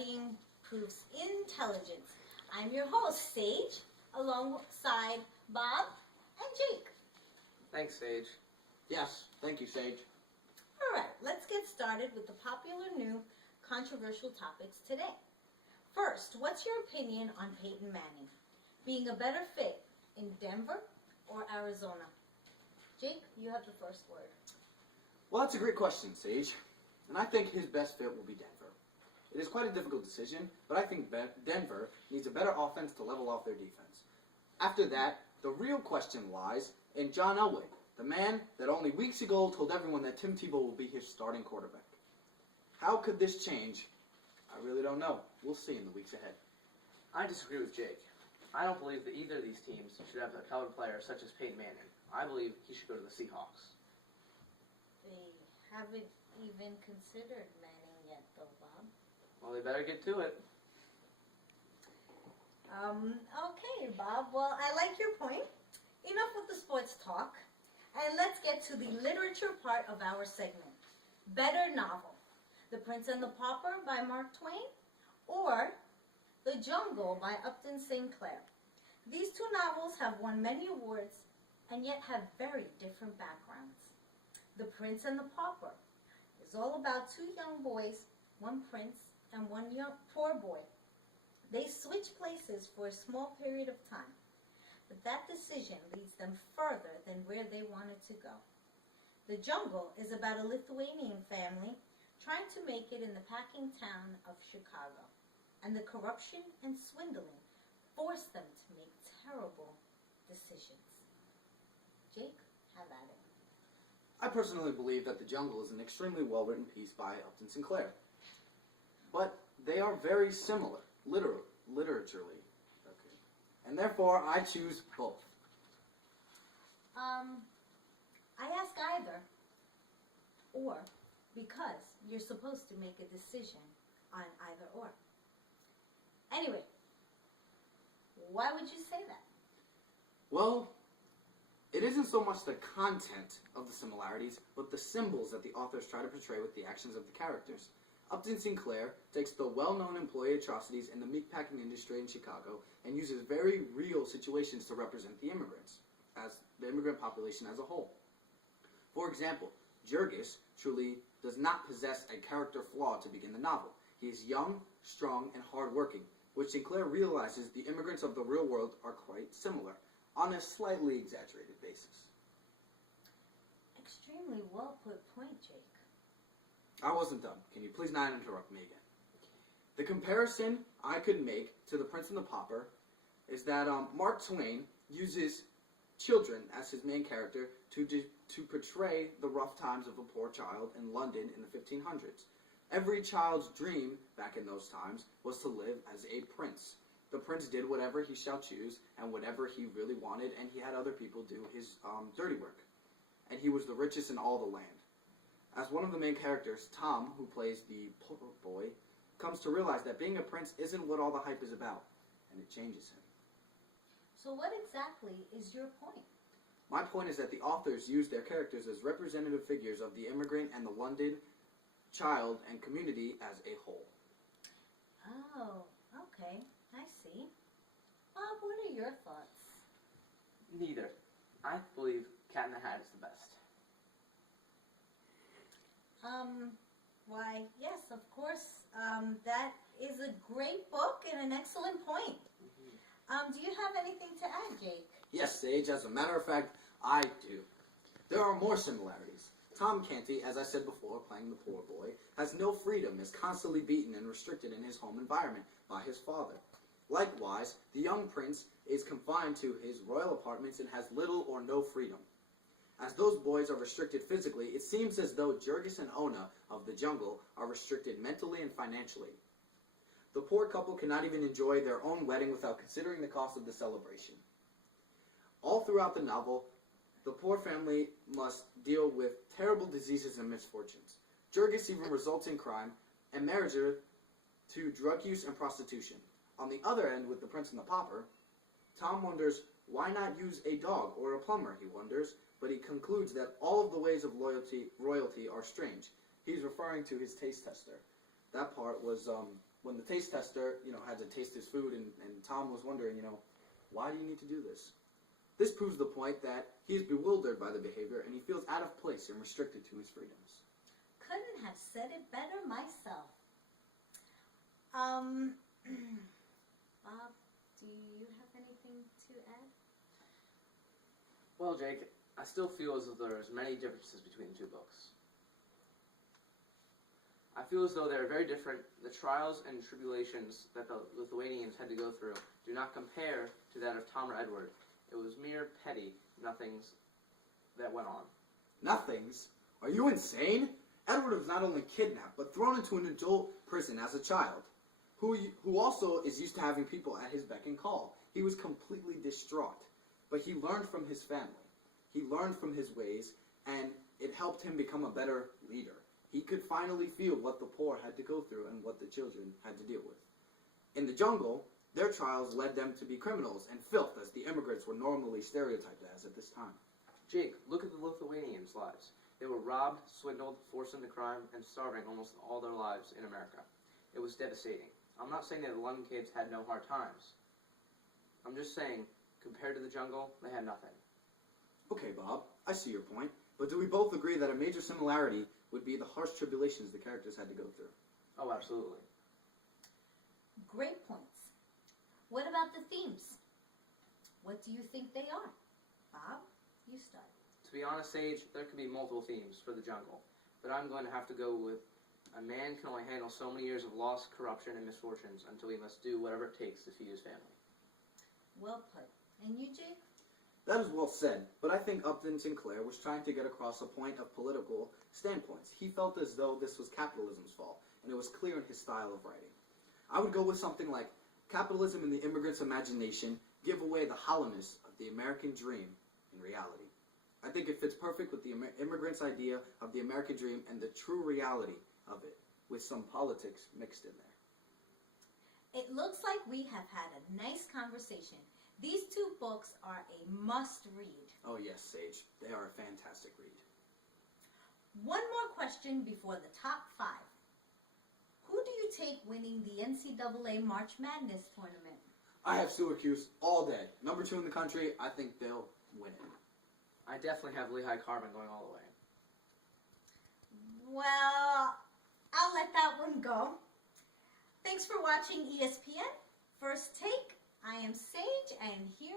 studying proves intelligence. I'm your host, Sage, alongside Bob and Jake. Thanks, Sage. Yes, thank you, Sage. Alright, let's get started with the popular new controversial topics today. First, what's your opinion on Peyton Manning being a better fit in Denver or Arizona? Jake, you have the first word. Well, that's a great question, Sage. And I think his best fit will be Denver. It is quite a difficult decision, but I think Denver needs a better offense to level off their defense. After that, the real question lies in John Elway, the man that only weeks ago told everyone that Tim Tebow will be his starting quarterback. How could this change? I really don't know. We'll see in the weeks ahead. I disagree with Jake. I don't believe that either of these teams should have a caliber player such as Peyton Manning. I believe he should go to the Seahawks. They haven't even considered Manning yet, though, Bob. Well, they better get to it. Okay, Bob. Well, I like your point. Enough with the sports talk. And let's get to the literature part of our segment. Better novel, The Prince and the Pauper by Mark Twain, or The Jungle by Upton Sinclair. These two novels have won many awards and yet have very different backgrounds. The Prince and the Pauper is all about two young boys, one prince and one young poor boy. They switch places for a small period of time, but that decision leads them further than where they wanted to go. The Jungle is about a Lithuanian family trying to make it in the packing town of Chicago, and the corruption and swindling force them to make terrible decisions. Jake, have at it. I personally believe that The Jungle is an extremely well-written piece by Upton Sinclair. But they are very similar, literaturally. Okay. And therefore, I choose both. I ask either, or, because you're supposed to make a decision on either or. Anyway, why would you say that? Well, it isn't so much the content of the similarities, but the symbols that the authors try to portray with the actions of the characters. Upton Sinclair takes the well-known employee atrocities in the meatpacking industry in Chicago and uses very real situations to represent the immigrants, as the immigrant population as a whole. For example, Jurgis truly does not possess a character flaw to begin the novel. He is young, strong, and hard-working, which Sinclair realizes the immigrants of the real world are quite similar, on a slightly exaggerated basis. Extremely well put point, Jake. I wasn't done. Can you please not interrupt me again? The comparison I could make to The Prince and the Pauper is that Mark Twain uses children as his main character to portray the rough times of a poor child in London in the 1500s. Every child's dream back in those times was to live as a prince. The prince did whatever he shall choose and whatever he really wanted, and he had other people do his dirty work. And he was the richest in all the land. As one of the main characters, Tom, who plays the poor boy, comes to realize that being a prince isn't what all the hype is about, and it changes him. So what exactly is your point? My point is that the authors use their characters as representative figures of the immigrant and the London child and community as a whole. Oh, okay. I see. Bob, what are your thoughts? Neither. I believe Cat in the Hat is the best. Why, yes, of course. That is a great book and an excellent point. Do you have anything to add, Jake? Yes, Sage, as a matter of fact, I do. There are more similarities. Tom Canty, as I said before, playing the poor boy, has no freedom, is constantly beaten and restricted in his home environment by his father. Likewise, the young prince is confined to his royal apartments and has little or no freedom. As those boys are restricted physically, it seems as though Jurgis and Ona of The Jungle are restricted mentally and financially. The poor couple cannot even enjoy their own wedding without considering the cost of the celebration. All throughout the novel, the poor family must deal with terrible diseases and misfortunes. Jurgis even results in crime and marriage to drug use and prostitution. On the other end, with The Prince and the Pauper, Tom wonders, why not use a dog or a plumber, he wonders, but he concludes that all of the ways of royalty are strange. He's referring to his taste tester. That part was when the taste tester, had to taste his food, and Tom was wondering, why do you need to do this? This proves the point that he is bewildered by the behavior and he feels out of place and restricted to his freedoms. Couldn't have said it better myself. Bob, do you have anything to add? Well, Jake, I still feel as though there's many differences between the two books. I feel as though they are very different. The trials and tribulations that the Lithuanians had to go through do not compare to that of Tom or Edward. It was mere petty nothings that went on. Nothings? Are you insane? Edward was not only kidnapped, but thrown into an adult prison as a child, who also is used to having people at his beck and call. He was completely distraught, but he learned from his family. He learned from his ways, and it helped him become a better leader. He could finally feel what the poor had to go through and what the children had to deal with. In the jungle, their trials led them to be criminals and filth, as the immigrants were normally stereotyped as at this time. Jake, look at the Lithuanians' lives. They were robbed, swindled, forced into crime, and starving almost all their lives in America. It was devastating. I'm not saying that the London kids had no hard times. I'm just saying, compared to the jungle, they had nothing. Okay, Bob, I see your point, but do we both agree that a major similarity would be the harsh tribulations the characters had to go through? Oh, absolutely. Great points. What about the themes? What do you think they are? Bob, you start. To be honest, Sage, there could be multiple themes for the jungle, but I'm going to have to go with a man can only handle so many years of loss, corruption, and misfortunes until he must do whatever it takes to feed his family. Well put. And you, Jake? That is well said, but I think Upton Sinclair was trying to get across a point of political standpoints. He felt as though this was capitalism's fault, and it was clear in his style of writing. I would go with something like, capitalism and the immigrant's imagination give away the hollowness of the American dream in reality. I think it fits perfect with the immigrant's idea of the American dream and the true reality of it, with some politics mixed in there. It looks like we have had a nice conversation. These two books are a must-read. Oh yes, Sage. They are a fantastic read. One more question before the top 5. Who do you take winning the NCAA March Madness tournament? I have Syracuse all day. Number 2 in the country. I think they'll win it. I definitely have Lehigh Carbon going all the way. Well, I'll let that one go. Thanks for watching ESPN First Take. I am Sage, and here